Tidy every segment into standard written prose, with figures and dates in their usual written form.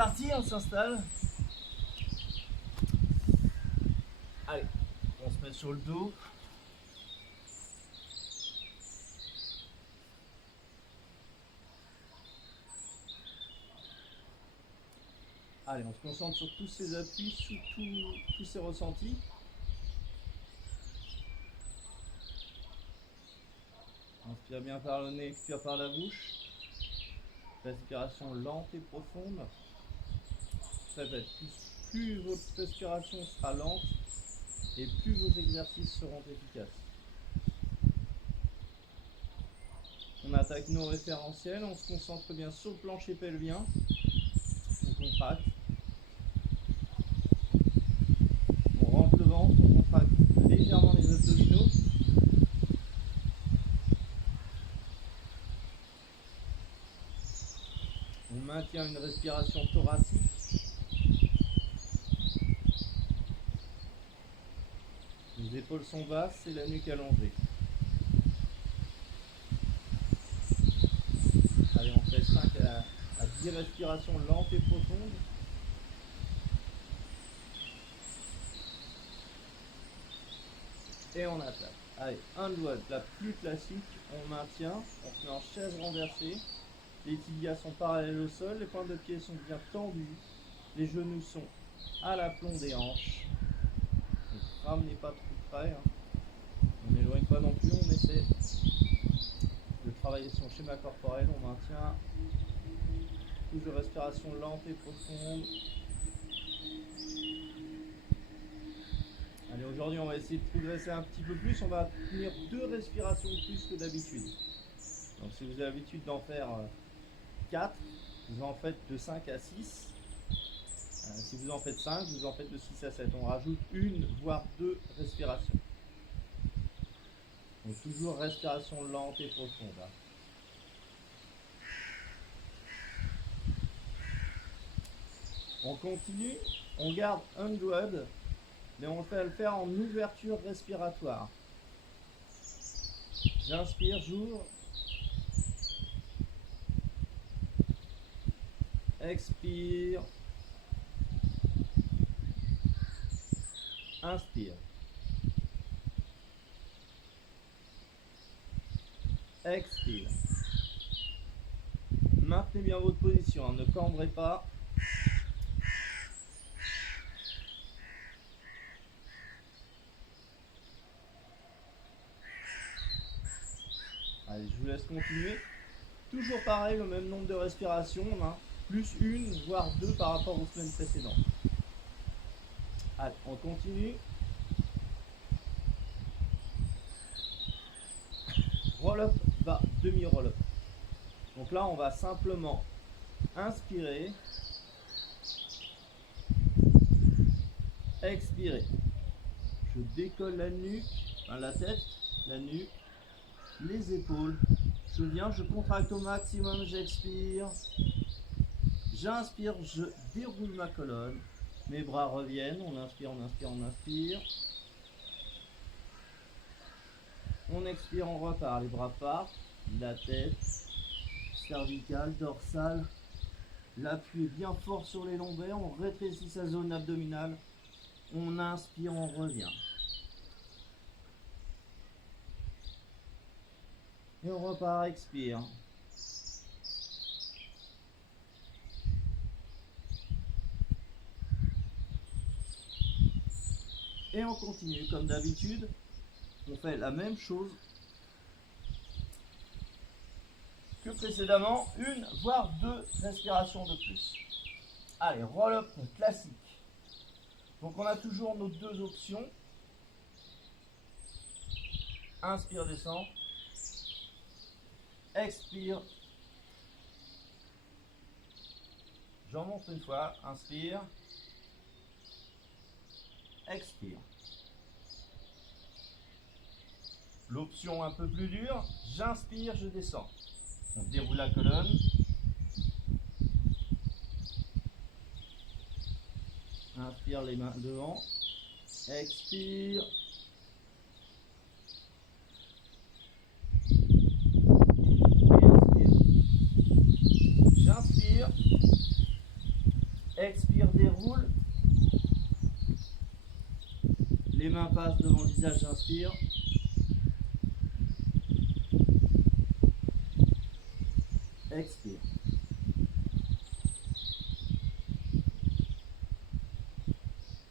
parti, on s'installe. Allez, on se met sur le dos. Allez, on se concentre sur tous ces appuis, sur tous ces ressentis. Inspire bien par le nez, expire par la bouche. Respiration lente et profonde. Ça va être plus votre respiration sera lente et plus vos exercices seront efficaces. On attaque nos référentiels, on se concentre bien sur le plancher pelvien. On contracte. On rentre le ventre, on contracte légèrement les abdominaux. On maintient une respiration thoracique. Les épaules sont basses et la nuque allongée. Allez, on fait 5 à 10 respirations lentes et profondes. Et on attaque. Allez, un doigt, la plus classique, on maintient, on se met en chaise renversée. Les tibias sont parallèles au sol, les pointes de pied sont bien tendus, les genoux sont à l'aplomb des hanches. Donc, ramenez pas trop près, hein. On n'éloigne pas non plus, on essaie de travailler son schéma corporel, on maintient toujours respiration lente et profonde. Allez, aujourd'hui on va essayer de progresser un petit peu plus, on va tenir 2 respirations de plus que d'habitude. Donc si vous avez l'habitude d'en faire 4, vous en faites de 5 à 6. Si vous en faites 5, vous en faites de 6 à 7. On rajoute 1 voire 2 respirations. Donc toujours respiration lente et profonde. On continue, on garde Undward, mais on va le faire en ouverture respiratoire. J'inspire, j'ouvre. Expire. Inspire. Expire. Maintenez bien votre position, hein, ne cambrez pas. Allez, je vous laisse continuer. Toujours pareil, le même nombre de respirations, hein, plus 1 voire 2 par rapport aux semaines précédentes. Allez, on continue. Roll-up, bas, demi-roll-up. Donc là, on va simplement inspirer, expirer. Je décolle la nuque, la tête, la nuque, les épaules. Je viens, je contracte au maximum, j'expire. J'inspire, je déroule ma colonne. Mes bras reviennent, on inspire, on inspire, on inspire. On expire, on repart, les bras partent, la tête, cervicale, dorsale. L'appui est bien fort sur les lombaires, on rétrécit sa zone abdominale. On inspire, on revient. Et on repart, expire. Et on continue comme d'habitude. On fait la même chose que précédemment, 1 voire 2 respirations de plus. Allez, roll-up classique. Donc on a toujours nos 2 options. Inspire, descend. Expire. J'en monte une fois. Inspire. Expire. L'option un peu plus dure, j'inspire, je descends. On déroule la colonne. Inspire, les mains devant. Expire. J'inspire. Expire, déroule. Les mains passent devant le visage, j'inspire. Expire.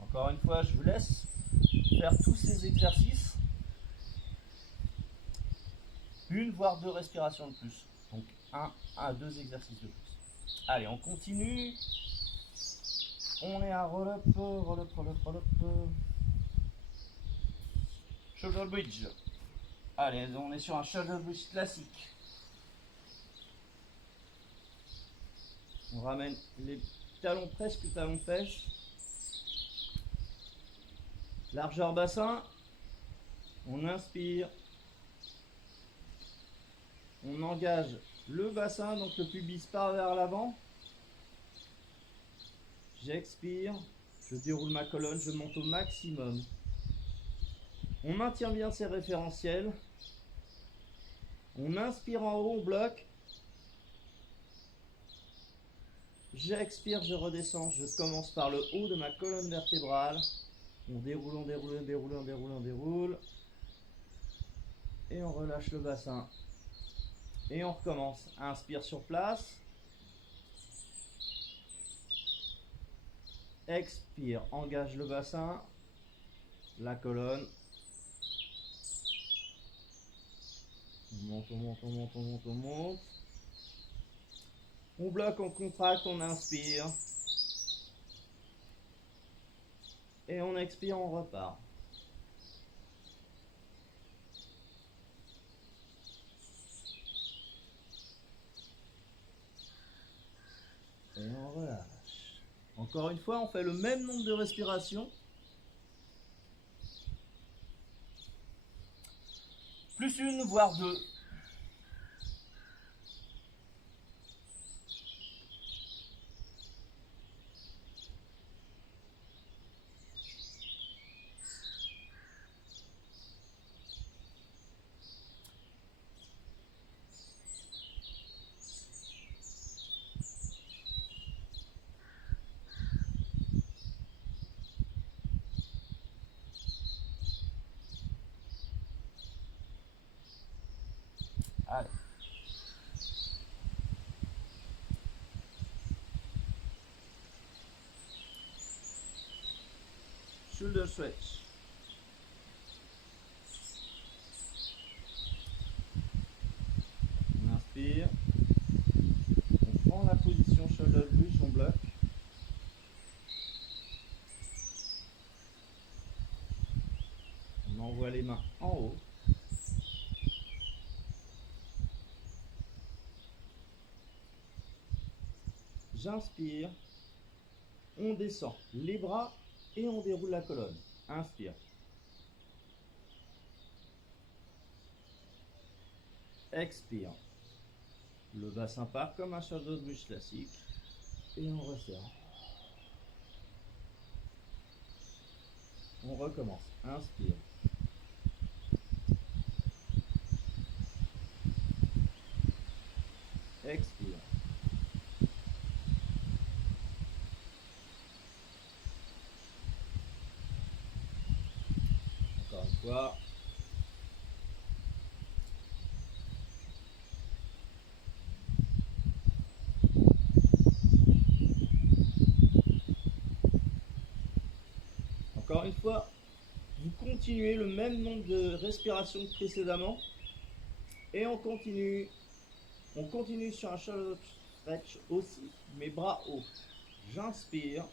Encore une fois, je vous laisse faire tous ces exercices. Une voire deux respirations de plus. Donc un à deux exercices de plus. Allez, on continue. On est à roll-up. Shoulder bridge. Allez, on est sur un shoulder bridge classique. On ramène les talons presque talons pêche. Largeur bassin. On inspire. On engage le bassin, donc le pubis part vers l'avant. J'expire. Je déroule ma colonne, je monte au maximum. On maintient bien ses référentiels. On inspire en haut, on bloque. J'expire, je redescends. Je commence par le haut de ma colonne vertébrale. On déroule, on déroule, on déroule, on déroule, on déroule. Et on relâche le bassin. Et on recommence. Inspire sur place. Expire, engage le bassin, la colonne. On monte, on monte, on monte, on monte, on monte. On bloque, on contracte, on inspire. Et on expire, on repart. Et on relâche. Encore une fois, on fait le même nombre de respirations. Plus une, voire deux. Allez. Shoulder stretch. On inspire. On prend la position shoulder bridge, on bloque. On envoie les mains en haut. J'inspire, on descend les bras et on déroule la colonne. Inspire. Expire. Le bassin part comme un shoulder bridge classique et on resserre. On recommence. Inspire. Expire. Encore une fois. Encore une fois, vous continuez le même nombre de respirations que précédemment. Et on continue. On continue sur un shoulder stretch aussi, mes bras hauts. J'inspire.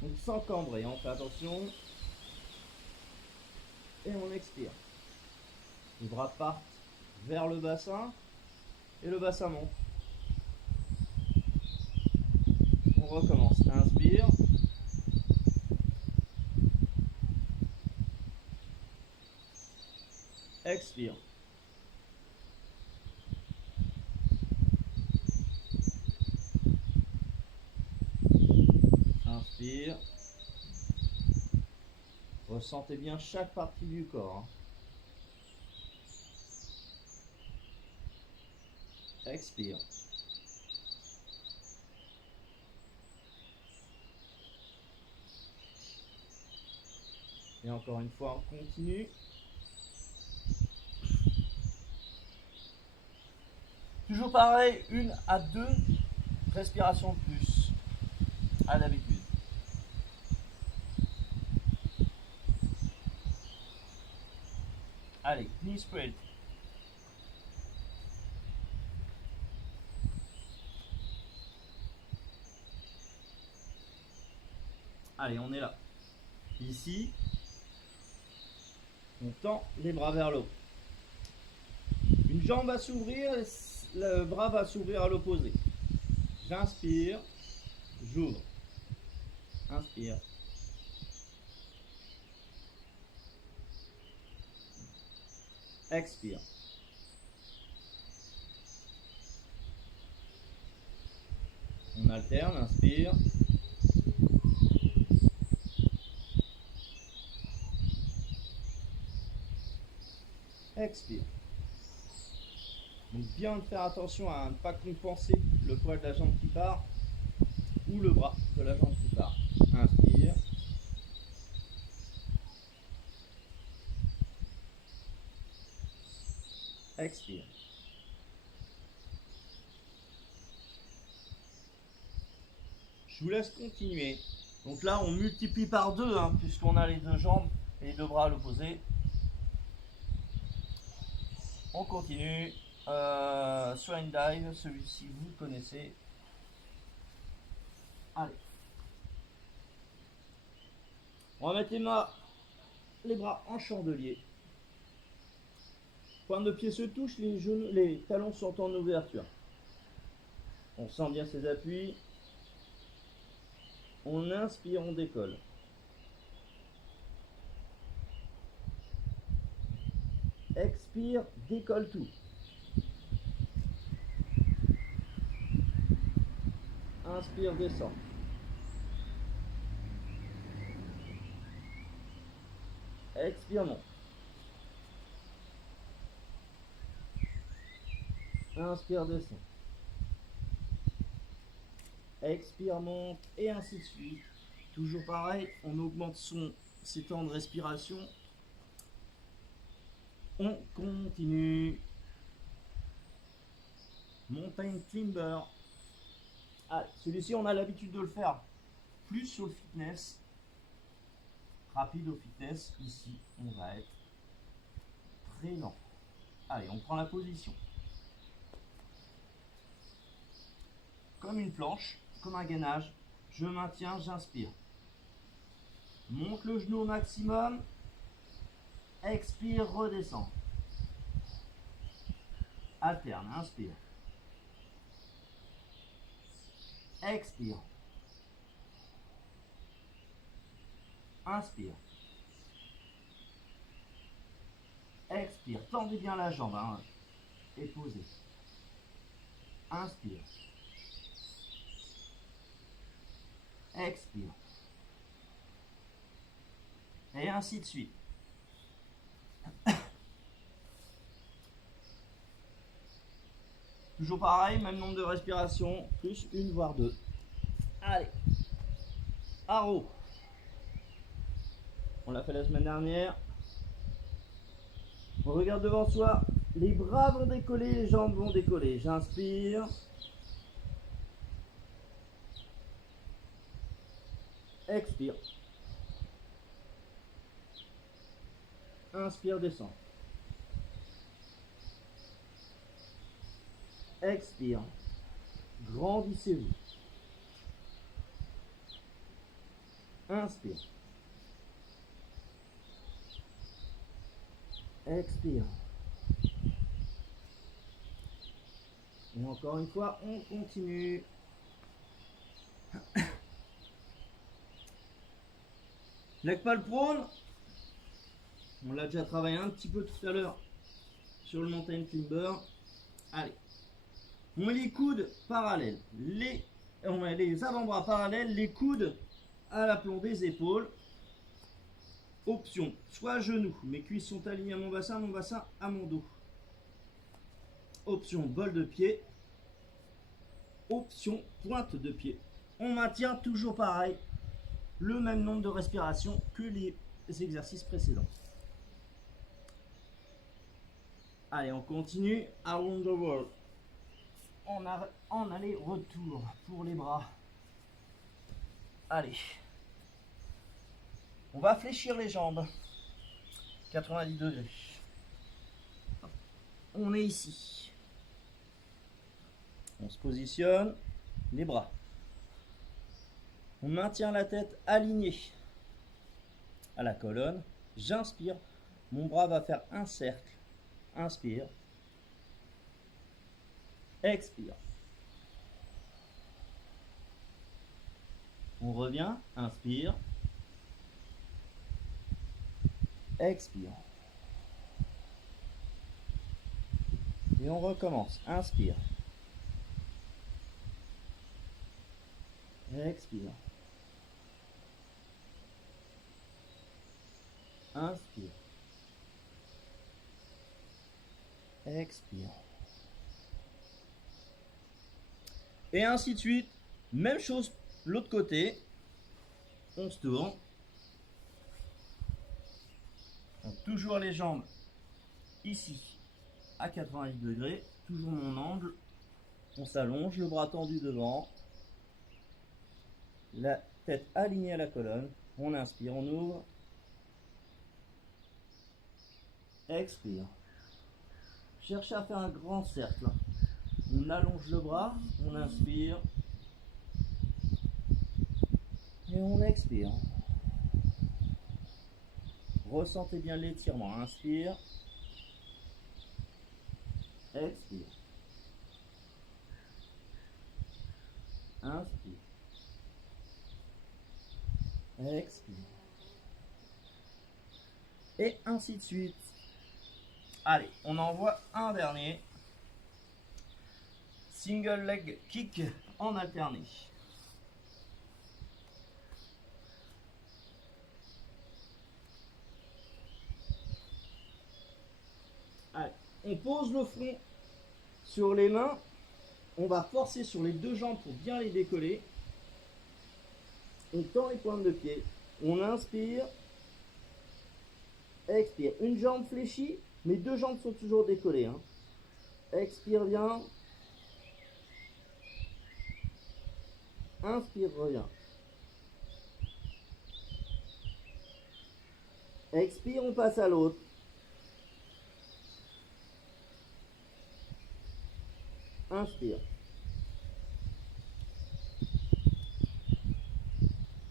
Donc sans cambrer, on fait attention. Et on expire. Les bras partent vers le bassin. Et le bassin monte. On recommence. Inspire. Expire. Inspire. Ressentez bien chaque partie du corps. Expire. Et encore une fois, on continue. Toujours pareil, 1 à 2 respirations de plus à d'habitude. Allez, knee spread. Allez, on est là. Ici, on tend les bras vers le haut. Une jambe va s'ouvrir, le bras va s'ouvrir à l'opposé. J'inspire, j'ouvre. Inspire. Expire. On alterne, inspire. Expire. Donc bien faire attention à ne pas compenser le poids de la jambe qui part ou le bras de la jambe qui part. Inspire. Expire. Je vous laisse continuer. Donc là, on multiplie par 2, hein, puisqu'on a les deux jambes et les deux bras à l'opposé. On continue. Swan dive, celui-ci vous connaissez. Allez. On va mettre les bras en chandelier. Pointe de pied se touche, les talons sont en ouverture. On sent bien ses appuis. On inspire, on décolle. Expire, décolle tout. Inspire, descend. Expire, monte. Inspire, descend. Expire, monte, et ainsi de suite. Toujours pareil, on augmente ses temps de respiration. On continue. Mountain climber. Ah, celui-ci, on a l'habitude de le faire plus sur le fitness. Rapide au fitness. Ici, on va être très lent. Allez, on prend la position. Comme une planche, comme un gainage. Je maintiens, j'inspire. Monte le genou au maximum. Expire, redescend. Alterne, inspire. Expire. Inspire. Expire. Tendez bien la jambe, hein, et posez. Inspire. Expire. Et ainsi de suite. Toujours pareil, même nombre de respirations, plus une voire deux. Allez. Arrow. On l'a fait la semaine dernière. On regarde devant soi. Les bras vont décoller, les jambes vont décoller. J'inspire. Expire. Inspire, descend. Expire. Grandissez-vous. Inspire. Expire. Et encore une fois, on continue. Leg pas le prône. On l'a déjà travaillé un petit peu tout à l'heure sur le mountain climber. Allez. On met les coudes parallèles. On met les avant-bras parallèles, les coudes à l'aplomb des épaules. Option, soit genoux, mes cuisses sont alignées à mon bassin à mon dos. Option, bol de pied. Option, pointe de pied. On maintient toujours pareil, le même nombre de respirations que les exercices précédents. Allez, on continue. Around the world. En aller-retour pour les bras. Allez. On va fléchir les jambes. 90 degrés. On est ici. On se positionne. Les bras. On maintient la tête alignée à la colonne. J'inspire. Mon bras va faire un cercle. Inspire. Expire. On revient. Inspire. Expire. Et on recommence. Inspire. Expire. Inspire. Expire. Et ainsi de suite. Même chose l'autre côté. On se tourne. Donc, toujours les jambes ici à 90 degrés. Toujours mon angle. On s'allonge, le bras tendu devant. La tête alignée à la colonne. On inspire, on ouvre. Expire. Cherchez à faire un grand cercle. On allonge le bras, on inspire. Et on expire. Ressentez bien l'étirement. Inspire. Expire. Inspire. Expire. Et ainsi de suite. Allez, on envoie un dernier. Single leg kick en alterné. Allez, on pose le front sur les mains. On va forcer sur les deux jambes pour bien les décoller. On tend les pointes de pied. On inspire. Expire. Une jambe fléchie. Mes deux jambes sont toujours décollées. Hein. Expire bien. Inspire, reviens. Expire, on passe à l'autre. Inspire.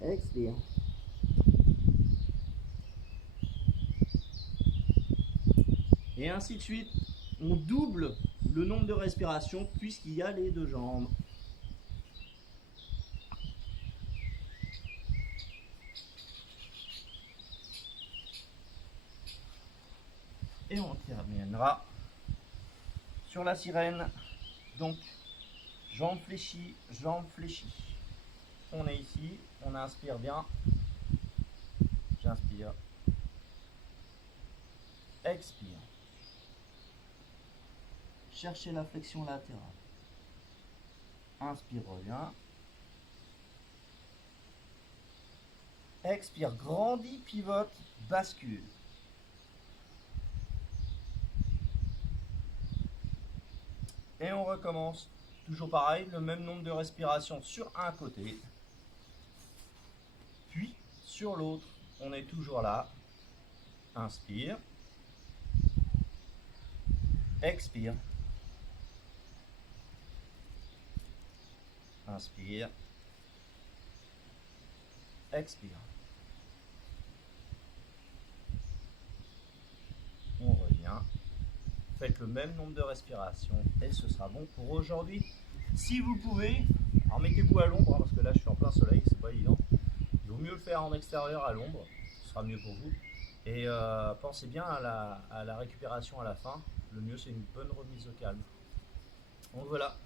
Expire. Et ainsi de suite. On double le nombre de respirations puisqu'il y a les deux jambes. Et on terminera sur la sirène. Donc, jambes fléchies, jambes fléchies. On est ici, on inspire bien. J'inspire. Expire. Cherchez la flexion latérale. Inspire, reviens. Expire, grandis, pivote, bascule. Et on recommence. Toujours pareil, le même nombre de respirations sur un côté. Puis sur l'autre, on est toujours là. Inspire. Expire. Inspire. Expire. On revient. Faites le même nombre de respirations et ce sera bon pour aujourd'hui. Si vous pouvez, alors mettez-vous à l'ombre, hein, parce que là je suis en plein soleil, c'est pas évident. Il vaut mieux le faire en extérieur à l'ombre, ce sera mieux pour vous. Et pensez bien à la récupération à la fin. Le mieux c'est une bonne remise au calme. Donc voilà.